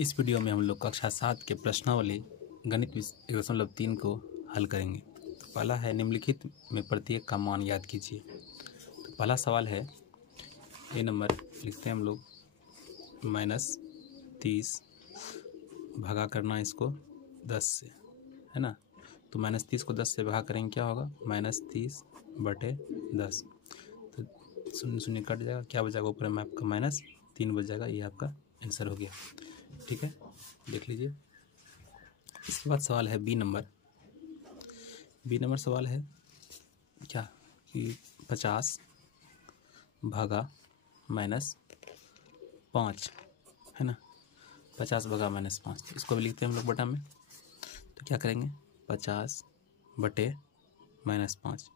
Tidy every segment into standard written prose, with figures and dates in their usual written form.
इस वीडियो में हम लोग कक्षा 7 के प्रश्नावली गणित 1.3 को हल करेंगे। तो पहला है निम्नलिखित में प्रत्येक का मान याद कीजिए। तो पहला सवाल है ए नंबर, लिखते हैं हम लोग -30 भागा करना इसको 10 से, है ना। तो -30 को 10 से भागा करेंगे, क्या होगा -30/10। तो 0 कट जाएगा, क्या बचेगा ऊपर में आपका -3 बच जाएगा। ये आपका आंसर हो गया, ठीक है, देख लीजिए। इसके बाद सवाल है बी नंबर सवाल है क्या कि 50 भागा -5, है ना। 50 भागा -5, इसको भी लिखते हैं हम लोग बटा में। तो क्या करेंगे 50/-5,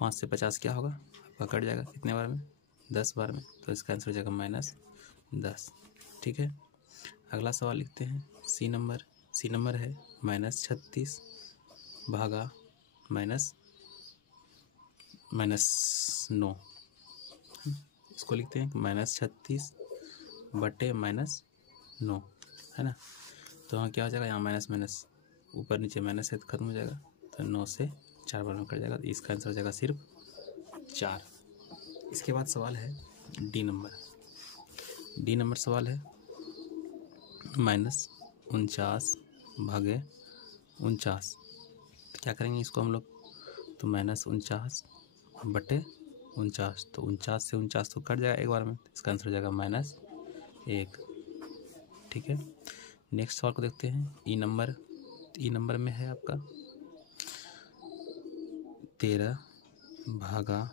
5 से 50 क्या होगा आपका कट जाएगा, कितने बार में 10 बार में। तो इसका आंसर हो जाएगा -10, ठीक है। अगला सवाल लिखते हैं सी नंबर है -36 भागा -9, इसको लिखते हैं -36/-9, है ना। तो यहाँ क्या हो जाएगा, यहाँ माइनस माइनस ऊपर नीचे माइनस है तो खत्म हो जाएगा। तो 9 से 4 बार में कट जाएगा। तो इसका आंसर हो जाएगा सिर्फ 4। इसके बाद सवाल है डी नंबर सवाल है -49 भागे 49। तो क्या करेंगे इसको हम लोग, तो -49/49। तो 49 से 49 तो कट जाएगा एक बार में। तो इसका आंसर हो जाएगा -1, ठीक है। नेक्स्ट सवाल को देखते हैं ई नंबर में है आपका 13 भागा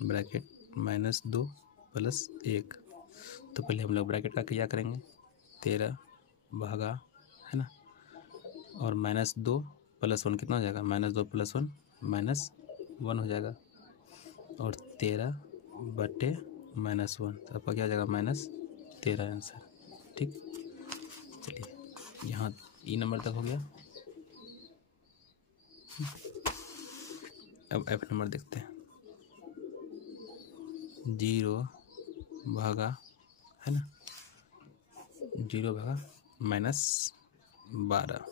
ब्रैकेट -2 + 1। तो पहले हम लोग ब्रैकेट का क्रिया करेंगे, 13 भागा, है ना, और -2 + 1 कितना हो जाएगा, -2 + 1 -1 हो जाएगा, और 13/-1। तो आपका क्या हो जाएगा -13 आंसर, ठीक। चलिए यहाँ ई नंबर तक हो गया। अब एफ नंबर देखते हैं 0 भागा, है ना, 0 भागा -12,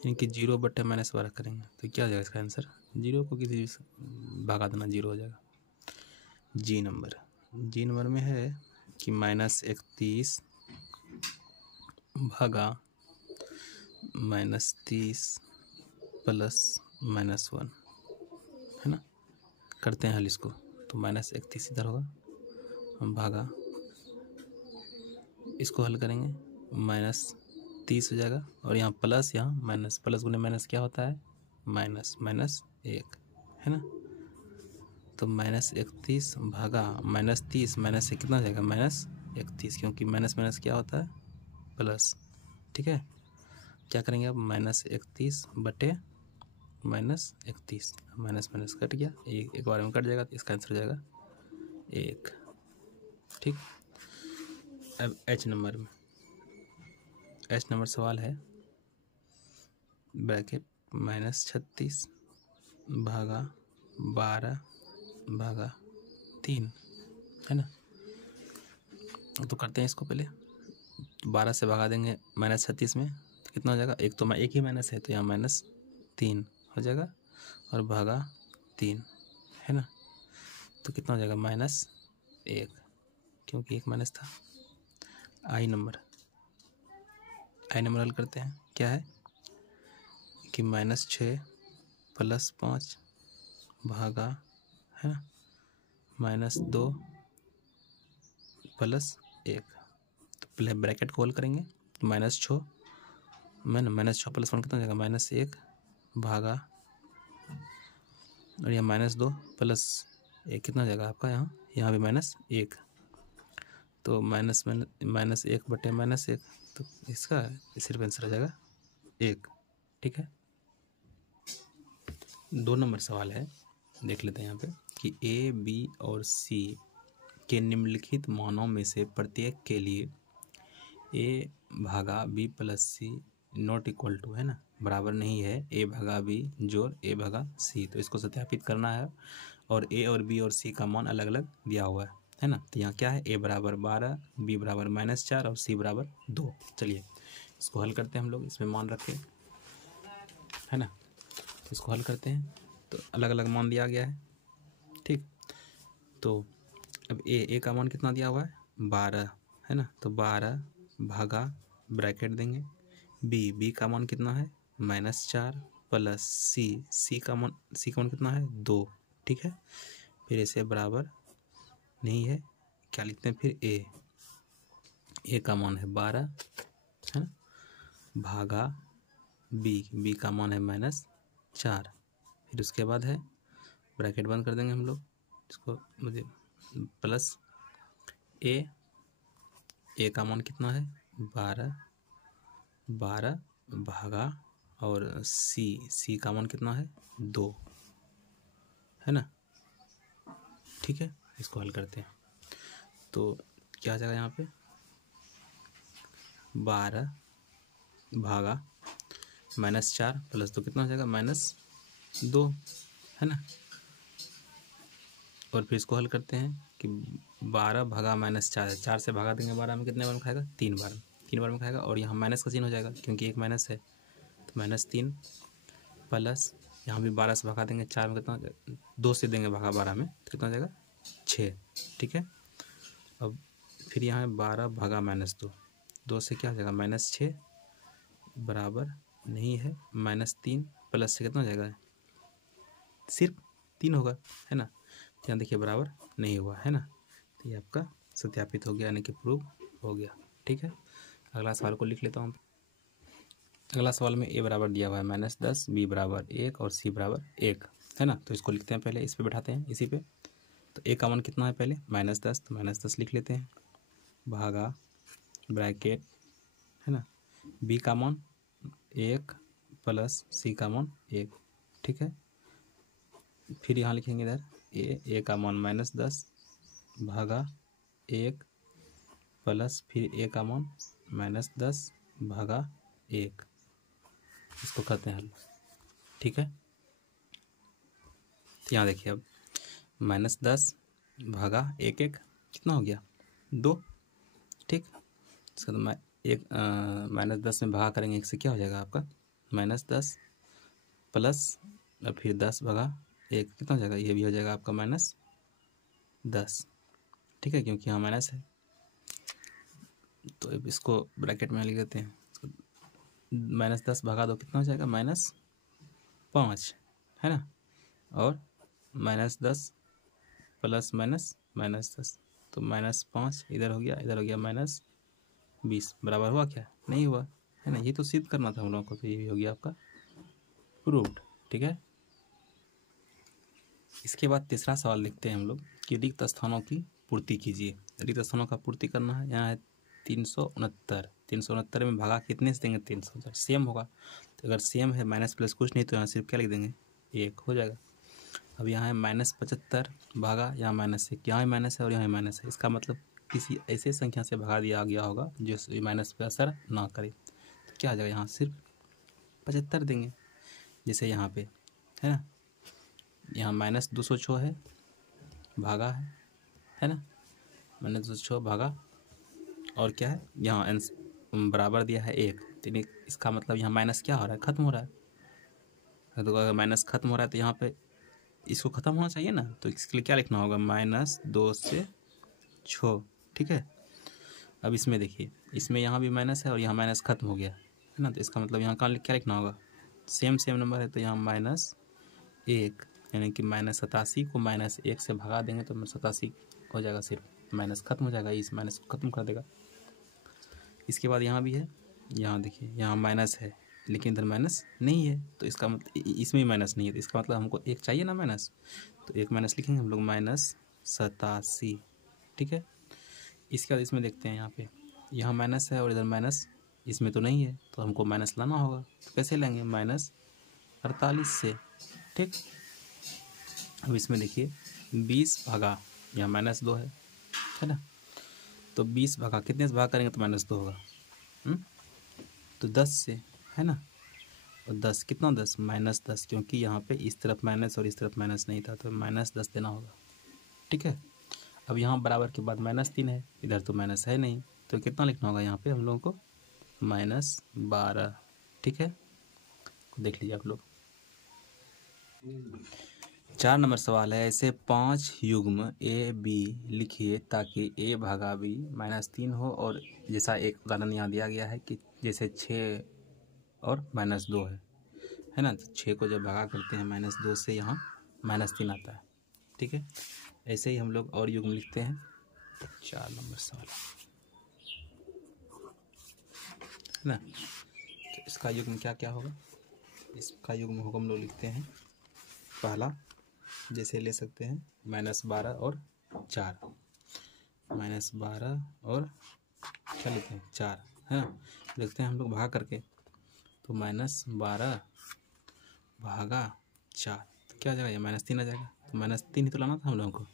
यानी कि 0/-12 करेंगे। तो क्या हो जाएगा इसका आंसर, 0 को किसी भागा देना 0 हो जाएगा। जी नंबर में है कि -31 भागा -30 + -1, है ना। करते हैं हल इसको। तो -31 इधर होगा, भागा, इसको हल करेंगे -30 हो जाएगा, और यहाँ प्लस, यहाँ माइनस, प्लस गुने माइनस क्या होता है, -1, है ना। तो -31 भागा -30, माइनस से कितना हो जाएगा -31, क्योंकि माइनस क्या होता है, प्लस, ठीक है। क्या करेंगे अब -31/-31, माइनस कट गया, एक बार में कट जाएगा। तो इसका आंसर हो जाएगा 1, ठीक। अब एच नंबर सवाल है ब्रैकेट -36 भागा 12/3, है ना। तो करते हैं इसको, पहले 12 से भगा देंगे -36 में, तो कितना हो जाएगा, एक तो एक ही माइनस है तो यहाँ -3 हो जाएगा, और भागा 3, है ना। तो कितना हो जाएगा -1, क्योंकि एक माइनस था। आई नंबर हल करते हैं, क्या है कि -6 + 5 भागा, है ना, -2 + 1। तो पहले ब्रैकेट को होल करेंगे, -6 में ना, -6 + 1 कितना हो जाएगा -1 भागा, और यहाँ -2 + 1 कितना हो जाएगा आपका, यहाँ भी -1। तो -1/-1, तो इसका सिर्फ आंसर हो जाएगा 1, ठीक है। 2 नंबर सवाल है, देख लेते हैं यहाँ पे कि ए, बी और सी के निम्नलिखित मानों में से प्रत्येक के लिए a भागा b + c not equal to, है ना, बराबर नहीं है a भागा b जोड़ a भागा c। तो इसको सत्यापित करना है, और a और b और c का मान अलग अलग दिया हुआ है। है ना। तो यहाँ क्या है, a बराबर 12, b बराबर -4 और c बराबर 2। चलिए इसको हल करते हैं हम लोग, इसमें मान रखें, है ना। तो इसको हल करते हैं तो अलग अलग मान दिया गया है, ठीक। तो अब a का मान कितना दिया हुआ है, 12, है ना। तो 12 भागा ब्रैकेट देंगे, b का मान कितना है, -4 प्लस c का मान कितना है, 2, ठीक है। फिर इसे बराबर नहीं है, क्या लिखते हैं फिर, a का मान है 12, है ना, भागा b का मान है -4। फिर उसके बाद है ब्रैकेट बंद कर देंगे हम लोग इसको, मुझे प्लस a का मान कितना है, 12 भागा और c का मान कितना है, 2, है ना, ठीक है। इसको हल करते हैं तो क्या आ जाएगा यहाँ पे, 12 भागा -4 प्लस 2 कितना हो जाएगा, -2, है ना। और फिर इसको हल करते हैं कि 12 भागा -4, 4 से भागा देंगे 12 में, कितने बार में खाएगा, 3 बार में खाएगा। और यहाँ माइनस का चिन्ह हो जाएगा क्योंकि एक माइनस है, तो -3 प्लस यहाँ भी 12 से भगा देंगे, 4 में कितना, 2 से देंगे भागा 12 में, तो कितना हो जाएगा, 6, ठीक है। अब फिर यहाँ है 12 भागा -2, 2 से क्या हो जाएगा, -6 बराबर नहीं है, -3 प्लस से कितना हो जाएगा, सिर्फ 3 होगा, है ना। यहाँ देखिए बराबर नहीं हुआ, है ना। तो ये आपका सत्यापित हो गया, यानी कि प्रूव हो गया, ठीक है। अगला सवाल को लिख लेता हूँ। अगला सवाल में a बराबर दिया हुआ है -10, b बराबर 1 और c बराबर 1, है ना। तो इसको लिखते हैं, पहले इस पे बैठाते हैं, इसी पे। तो a का मान कितना है पहले, -10, तो -10 लिख लेते हैं, भागा ब्रैकेट, है ना, b का मान 1 प्लस c का मान 1, ठीक है। फिर यहाँ लिखेंगे इधर a का मान -10 भागा 1 प्लस फिर a का मान -10 भागा 1, इसको करते हैं हल, ठीक है। तो यहाँ देखिए अब -10 भागा 1 कितना हो गया, 2, ठीक। इसका तो -10 में भागा करेंगे 1 से, क्या हो जाएगा आपका, -10 प्लस और फिर 10 भागा 1 कितना हो जाएगा, ये भी हो जाएगा आपका -10, ठीक है, क्योंकि यहाँ माइनस है। तो अब इसको ब्रैकेट में लिख देते हैं, -10 भागा 2 कितना हो जाएगा, -5, है ना। और -10 प्लस -10, तो -5 इधर हो गया, इधर हो गया -20, बराबर हुआ क्या, नहीं हुआ, है ना। ये तो सिद्ध करना था हम लोगों को, तो ये भी हो गया आपका प्रूव्ड, ठीक है। इसके बाद तीसरा सवाल लिखते हैं हम लोग कि रिक्त स्थानों की पूर्ति कीजिए। रिक्त स्थानों का पूर्ति करना है, यहाँ है 369 में भागा कितने से देंगे, 300, सेम होगा। तो अगर सेम है, माइनस प्लस कुछ नहीं, तो यहाँ सिर्फ क्या लिख देंगे, 1 हो जाएगा। अब यहाँ है -75 भागा, यहाँ माइनस है, यहाँ माइनस है और यहाँ माइनस है, इसका मतलब किसी ऐसे संख्या से भगा दिया गया होगा जो माइनस पे असर ना करे। तो क्या आ जाएगा, यहाँ सिर्फ 75 देंगे, जैसे यहाँ पे, है ना। यहाँ -206 है, भागा है ना, -206 भागा, और क्या है, यहाँ बराबर दिया है 1, तो इसका मतलब यहाँ माइनस क्या हो रहा है, खत्म हो रहा है। तो अगर माइनस खत्म हो रहा है तो यहाँ पे इसको ख़त्म होना चाहिए ना, तो इसके लिए क्या लिखना होगा, -2 से 6, ठीक है। अब इसमें देखिए, इसमें यहाँ भी माइनस है और यहाँ माइनस खत्म हो गया, है ना। तो इसका मतलब यहाँ क्या लिखना होगा, सेम नंबर है, तो यहाँ -1, यानी कि -87 को -1 से भगा देंगे तो 87 हो जाएगा, सिर्फ माइनस खत्म हो जाएगा, इस माइनस को खत्म कर देगा। इसके बाद यहाँ भी है, यहाँ देखिए, यहाँ माइनस है लेकिन इधर माइनस नहीं है, तो इसका मतलब इसमें भी माइनस नहीं है, तो इसका मतलब हमको 1 चाहिए ना माइनस, तो 1 माइनस लिखेंगे हम लोग, -87, ठीक है। इसके बाद इसमें देखते हैं, यहाँ पे यहाँ माइनस है और इधर माइनस, इसमें तो नहीं है, तो हमको माइनस लाना होगा। तो कैसे लेंगे, -48 से, ठीक। अब इसमें देखिए 20 भागा, यहाँ -2 है ना, तो 20 भागा कितने से भागा करेंगे तो -2 होगा, तो 10 से, है ना। और 10 कितना, 10 -10, क्योंकि यहाँ पे इस तरफ माइनस और इस तरफ माइनस नहीं था, तो -10 देना होगा, ठीक है। अब यहाँ बराबर के बाद -3 है, इधर तो माइनस है नहीं, तो कितना लिखना होगा यहाँ पे हम लोगों को? -12। ठीक है, देख लीजिए आप लोग। 4 नंबर सवाल है, ऐसे 5 युग्म ए बी लिखिए ताकि a भागा b -3 हो, और जैसा एक उदाहरण यहाँ दिया गया है कि जैसे 6 और -2 है ना, तो 6 को जब भागा करते हैं -2 से, यहाँ -3 आता है। ठीक है, ऐसे ही हम लोग और युग्म लिखते हैं। 4 नंबर सवाल है ना, तो इसका युग्म क्या क्या होगा? इसका युग्म होगा, हम लोग लिखते हैं पहला, जैसे ले सकते हैं -12 और 4, -12 और क्या लिखते हैं 4 है ना, लिखते हैं हम लोग भाग करके, तो -12 भागा 4, तो क्या आ जाएगा? ये -3 आ जाएगा, तो -3 ही तो लाना था हम लोगों को।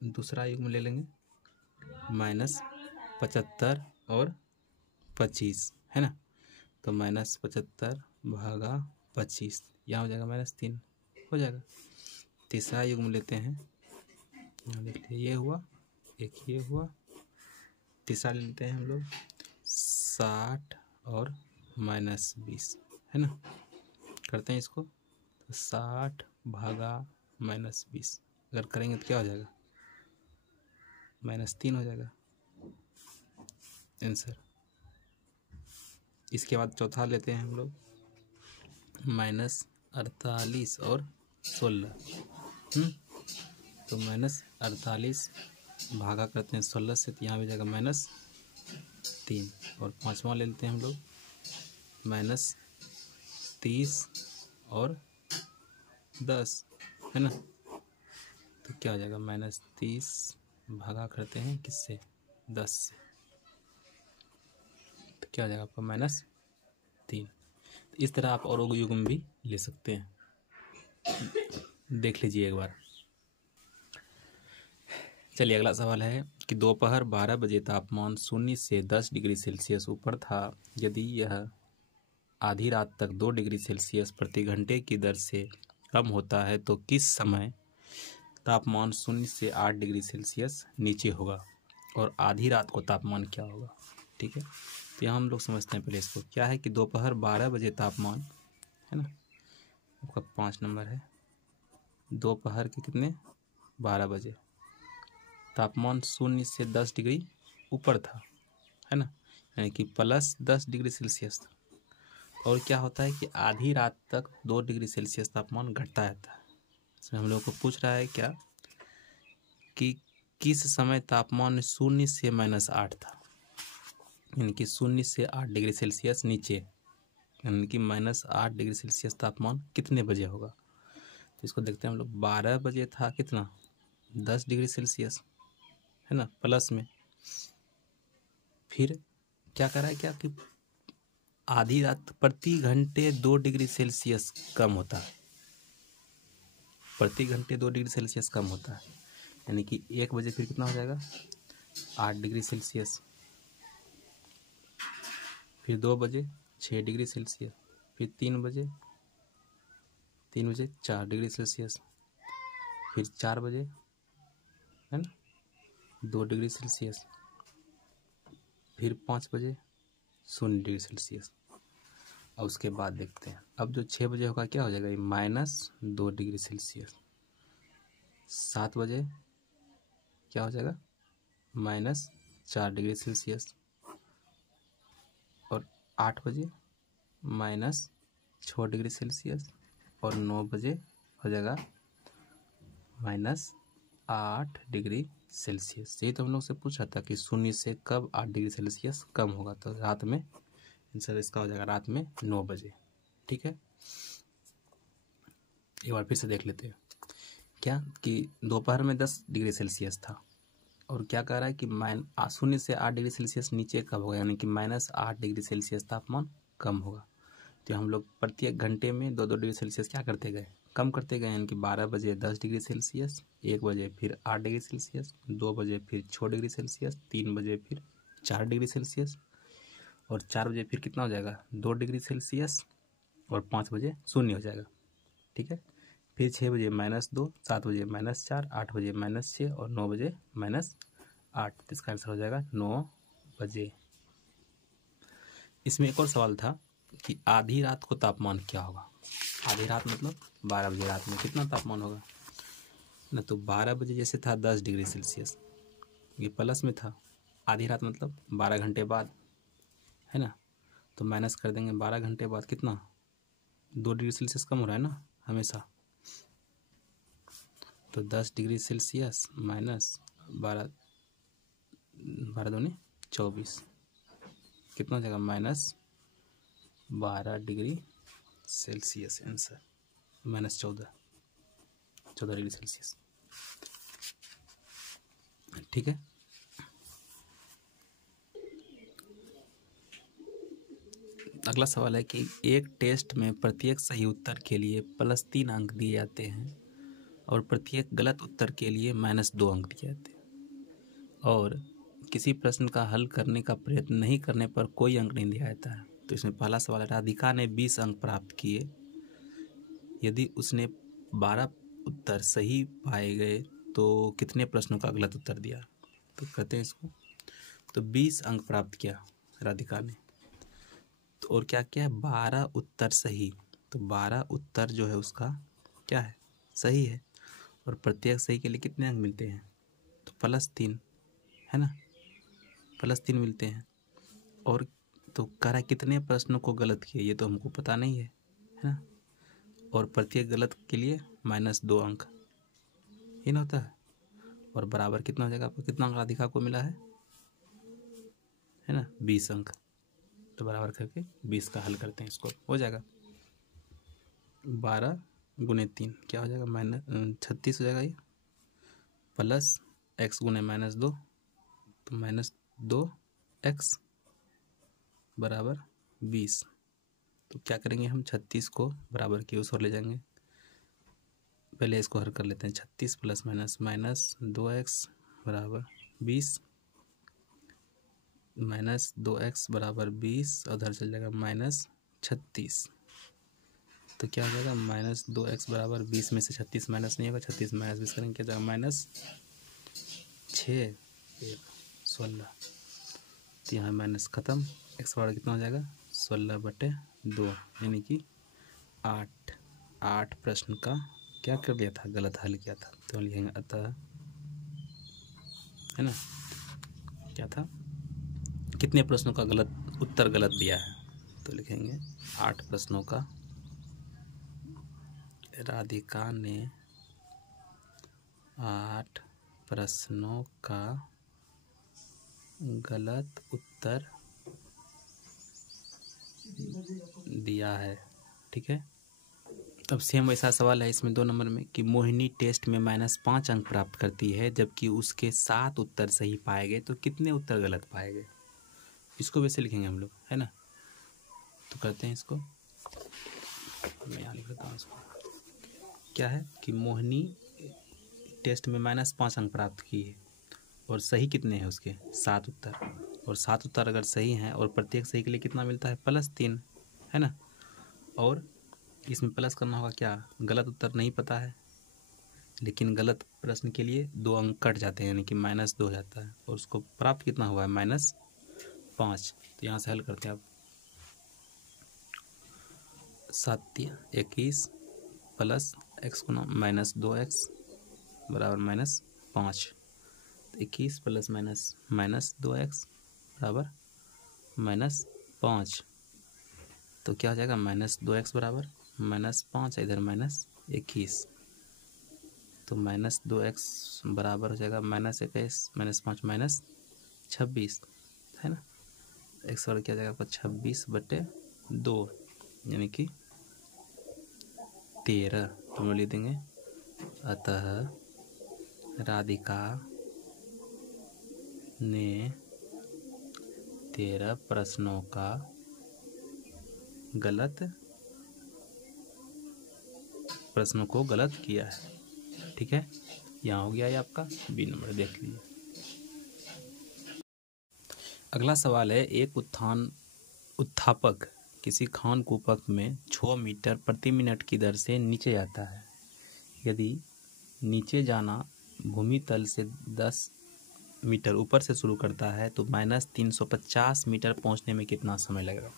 दूसरा युग्म ले लेंगे, -75 और 25 है ना, तो -75 भागा 25, यहाँ हो जाएगा -3 हो जाएगा। तीसरा युग्म लेते हैं, यहाँ लिख लिया, ये हुआ, एक ये हुआ। तीसरा ले लेते हैं हम लोग 60 और -20 है ना, करते हैं इसको, तो 60 भागा -20 अगर करेंगे तो क्या हो जाएगा? -3 हो जाएगा आंसर। इसके बाद चौथा लेते हैं हम लोग, -48 और 16, तो -48 भागा करते हैं 16 से, तो यहाँ भी जाएगा -3, और पांचवा ले लेते हैं हम लोग -30 और 10 है ना, तो क्या हो जाएगा? -30 भागा करते हैं किससे? 10 से, तो क्या हो जाएगा आपका? -3। इस तरह आप और युग्म भी ले सकते हैं, देख लीजिए एक बार। चलिए अगला सवाल है कि दोपहर 12 बजे तापमान 0 से 10 डिग्री सेल्सियस ऊपर था। यदि यह आधी रात तक 2 डिग्री सेल्सियस प्रति घंटे की दर से कम होता है तो किस समय तापमान 0 से 8 डिग्री सेल्सियस नीचे होगा, और आधी रात को तापमान क्या होगा? ठीक है, तो यहाँ हम लोग समझते हैं पहले इसको। क्या है कि दोपहर 12 बजे तापमान है ना, आपका 5 नंबर है, दोपहर के कितने? 12 बजे तापमान 0 से 10 डिग्री ऊपर था है ना, यानी कि +10 डिग्री सेल्सियस था। और क्या होता है कि आधी रात तक 2 डिग्री सेल्सियस तापमान घटता रहता है। इसमें हम लोग को पूछ रहा है क्या कि किस समय तापमान 0 से -8 था, यानी कि 0 से 8 डिग्री सेल्सियस नीचे, यानी कि -8 डिग्री सेल्सियस तापमान कितने बजे होगा? तो इसको देखते हैं हम लोग। 12 बजे था कितना? 10 डिग्री सेल्सियस है ना, प्लस में। फिर क्या कर रहा है क्या कि आधी रात प्रति घंटे 2 डिग्री सेल्सियस कम होता है, प्रति घंटे 2 डिग्री सेल्सियस कम होता है, यानी कि 1 बजे फिर कितना हो जाएगा? 8 डिग्री सेल्सियस, फिर 2 बजे 6 डिग्री सेल्सियस, फिर 3 बजे 4 डिग्री सेल्सियस, फिर 4 बजे है ना 2 डिग्री सेल्सियस, फिर 5 बजे 0 डिग्री सेल्सियस। और उसके बाद देखते हैं अब जो 6 बजे होगा क्या हो जाएगा? -2 डिग्री सेल्सियस। 7 बजे क्या हो जाएगा? -4 डिग्री सेल्सियस। और 8 बजे -6 डिग्री सेल्सियस, और 9 बजे हो जाएगा -8 डिग्री सेल्सियस। यही तो हम लोग से पूछा था कि 0 से कब 8 डिग्री सेल्सियस कम होगा, तो रात में आंसर इसका हो जाएगा रात में 9 बजे। ठीक है, एक बार फिर से देख लेते हैं। क्या कि दोपहर में 10 डिग्री सेल्सियस था, और क्या कह रहा है कि 0 से 8 डिग्री सेल्सियस नीचे कब होगा, यानी कि -8 डिग्री सेल्सियस तापमान कम होगा। तो हम लोग प्रत्येक घंटे में 2-2 डिग्री सेल्सियस क्या करते गए? कम करते गए, यानी कि 12 बजे 10 डिग्री सेल्सियस, 1 बजे फिर 8 डिग्री सेल्सियस, 2 बजे फिर 6 डिग्री सेल्सियस, 3 बजे फिर 4 डिग्री सेल्सियस, और 4 बजे फिर कितना हो जाएगा? 2 डिग्री सेल्सियस, और 5 बजे 0 हो जाएगा। ठीक है, फिर 6 बजे -2, 7 बजे -4, 8 बजे -6 और 9 बजे -8। तो इसका आंसर हो जाएगा 9 बजे। इसमें एक और सवाल था कि आधी रात को तापमान क्या होगा। आधी रात मतलब 12 बजे रात में कितना तापमान होगा ना। तो 12 बजे जैसे था 10 डिग्री सेल्सियस, ये प्लस में था। आधी रात मतलब 12 घंटे बाद, है ना। तो माइनस कर देंगे 12 घंटे बाद कितना, 2 डिग्री सेल्सियस कम हो रहा है ना हमेशा। तो 10 डिग्री सेल्सियस माइनस 12, 12 दूनी 24, कितना हो जाएगा -12 degree Celsius. Answer -14 degree Celsius. ठीक है। अगला सवाल है कि एक टेस्ट में प्रत्येक सही उत्तर के लिए +3 अंक दिए जाते हैं और प्रत्येक गलत उत्तर के लिए -2 अंक दिए जाते हैं, और किसी प्रश्न का हल करने का प्रयत्न नहीं करने पर कोई अंक नहीं दिया जाता है। तो इसमें पहला सवाल है, राधिका ने 20 अंक प्राप्त किए यदि उसने 12 उत्तर सही पाए गए तो कितने प्रश्नों का गलत उत्तर दिया। तो कहते हैं इसको, तो 20 अंक प्राप्त किया राधिका ने, तो और क्या क्या है, 12 उत्तर सही। तो 12 उत्तर जो है उसका क्या है, सही है। और प्रत्येक सही के लिए कितने अंक मिलते हैं, तो +3, है ना, +3 मिलते हैं। और तो कह रहा है कितने प्रश्नों को गलत किए, ये तो हमको पता नहीं है ना। और प्रत्येक गलत के लिए -2 अंक, ये ना होता है। और बराबर कितना हो जाएगा आपको, कितना अंक राधिका को मिला है ना, 20 अंक। तो बराबर करके 20 का हल करते हैं, इसको हो जाएगा 12 × 3 क्या हो जाएगा, -36 हो जाएगा ये, प्लस x × -2, तो -2x बराबर 20। तो क्या करेंगे हम, 36 को बराबर की उस ओर ले जाएंगे। पहले इसको हल कर लेते हैं, 36 + -2x बराबर 20, -2x बराबर 20, उधर चल जाएगा -36। तो क्या हो जाएगा, -2x बराबर 20 में से 36 माइनस नहीं होगा, 36 -20 करेंगे क्या जाएगा, -6 16। तो यहाँ माइनस ख़त्म, x बराबर कितना हो जाएगा 16/2, यानी कि 8 प्रश्न का क्या कर दिया था, गलत हल किया था। तो लिखेंगे अतः, है ना, क्या था, कितने प्रश्नों का गलत उत्तर गलत दिया है। तो लिखेंगे 8 प्रश्नों का, राधिका ने 8 प्रश्नों का गलत उत्तर दिया है। ठीक है। तब सेम वैसा सवाल है इसमें 2 नंबर में कि मोहिनी टेस्ट में -5 अंक प्राप्त करती है जबकि उसके 7 उत्तर सही पाए गए, तो कितने उत्तर गलत पाए गए। इसको वैसे लिखेंगे हम लोग, है ना। तो करते हैं इसको, मैं यहाँ लिख लेता हूँ इसको। क्या है कि मोहिनी टेस्ट में -5 अंक प्राप्त की है और सही कितने हैं उसके, 7 उत्तर। और 7 उत्तर अगर सही हैं और प्रत्येक सही के लिए कितना मिलता है, +3, है ना। और इसमें प्लस करना होगा क्या, गलत उत्तर नहीं पता है लेकिन गलत प्रश्न के लिए 2 अंक कट जाते हैं, यानी कि -2 हो जाता है। और उसको प्राप्त कितना हुआ है, -5। तो यहाँ से हल करते हैं आप, 7×21 प्लस x × -2x बराबर -5। तो 21 + -2x बराबर -5। तो क्या हो जाएगा, -2x बराबर -5, इधर -21। तो -2x बराबर हो जाएगा -21 -5 -26, है ना। x और क्या जाएगा आपका 26/2, यानी कि 13। तो हम लिख देंगे अतः राधिका ने 13 प्रश्नों का प्रश्नों को गलत किया है। ठीक है, यहाँ हो गया ये आपका बी नंबर, देख लीजिए। अगला सवाल है, एक उत्थापक किसी खान कूपक में 6 मीटर प्रति मिनट की दर से नीचे आता है यदि नीचे जाना भूमि तल से 10 मीटर ऊपर से शुरू करता है तो -350 मीटर पहुंचने में कितना समय लगेगा।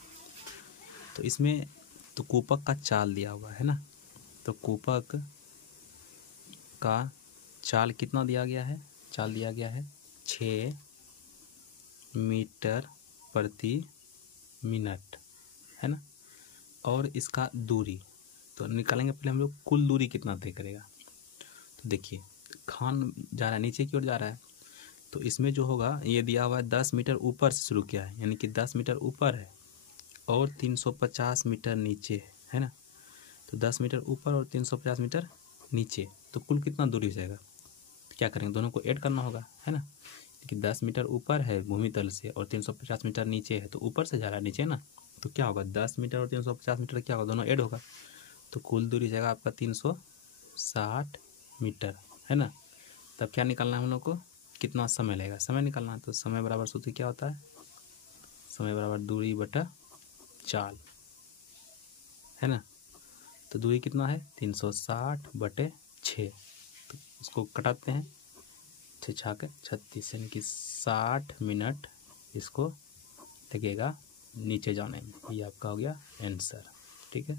तो इसमें तो कूपक का चाल दिया हुआ है ना, तो कूपक का चाल कितना दिया गया है, चाल दिया गया है 6 मीटर प्रति मिनट, है ना। और इसका दूरी तो निकालेंगे, पहले हम लोग कुल दूरी कितना तय करेगा। तो देखिए खान जा रहा है, नीचे की ओर जा रहा है, तो इसमें जो होगा ये दिया हुआ है 10 मीटर ऊपर से शुरू किया है, यानी कि 10 मीटर ऊपर है और 350 मीटर नीचे है ना। तो 10 मीटर ऊपर और 350 मीटर नीचे, तो कुल कितना दूरी हो जाएगा। तो क्या करेंगे, दोनों को ऐड करना होगा, है ना। कि 10 मीटर ऊपर है भूमि तल से और 350 मीटर नीचे है, तो ऊपर से जा रहा है नीचे ना, तो क्या होगा 10 मीटर और 350 मीटर क्या होगा, दोनों ऐड होगा, तो कुल दूरी जाएगा आपका 360 मीटर, है ना। तब क्या निकालना है हम लोग को, कितना समय लगेगा, समय निकालना है। तो समय बराबर सूत्र क्या होता है, समय बराबर दूरी बटा चाल, है ना। तो दूरी कितना है 360/6, तो उसको कटाते हैं 6 छाके 36, यानी कि 60 मिनट इसको लगेगा नीचे जाने में। ये आपका हो गया आंसर, ठीक है।